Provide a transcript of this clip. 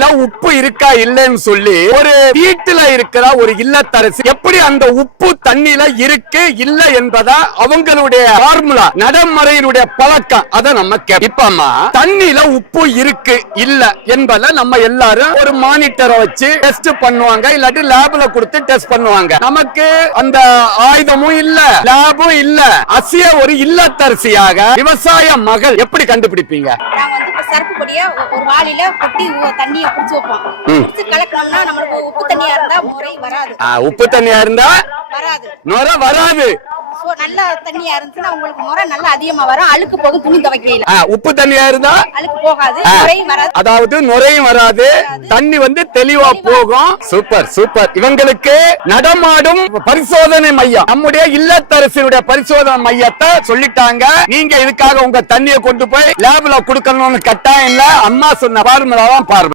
தண்ணியில உப்பு இருக்கா இல்லைன்னு சொல்லி ஒரு வீட்டுல இருக்கிற ஒரு இல்லத்தரசி எப்படி அந்த உப்பு தண்ணியில இருக்கு இல்ல என்பதா அவங்களுடைய ஃபார்முலா நடைமுறையினுடைய பழக்கம். அதை நம்ம கே- இப்ப தண்ணியில உப்பு இருக்கு இல்ல என்பத நம்ம எல்லாரும் ஒரு மானிட்டரை வச்சு டெஸ்ட் பண்ணுவாங்க இல்லாட்டி லேப்ல கொடுத்து டெஸ்ட் பண்ணுவாங்க. நமக்கு அந்த ஆயுதமும் இல்ல லேபும் இல்ல. அசிய ஒரு இல்லத்தரசியாக விவசாய மகள் எப்படி கண்டுபிடிப்பீங்க? வந்து சரக்கு பொடிய ஒரு வாளியில கொட்டி தண்ணிய புடிச்சு வைப்போம் ம். புடிச்சு கலக்கணும்னா நம்மளுக்கு உப்பு தண்ணியா இருந்தா முறை வராது. உப்பு தண்ணியா இருந்தா வராது. நுர வராது. சோ நல்ல தண்ணியா இருந்துச்சுன்னா உங்களுக்கு முறை நல்லா அதிகமா வரும். அழுக்கு போகும் துணி துவைக்கையில ஆ, உப்பு தண்ணியா இருந்தா? அழுக்கு போகாது. முறையும் வராது. அதாவது நுரையும் வராது. தண்ணி வந்து தெளிவா போகும். Super super. இவங்களுக்கு நடமாடும் பரிசோதனை மையம். நம்முடைய இல்லத்தரசியுடைய பரிசோதனை மையத்தை சொல்லிட்டாங்க. நீங்க இதுக்காக உங்க தண்ணியை கொண்டு போய் லேப்ல கொடுக்கணும்னு கட்டாயம் இல்ல? அம்மா சொன்ன பார்முலா தான் பார்வை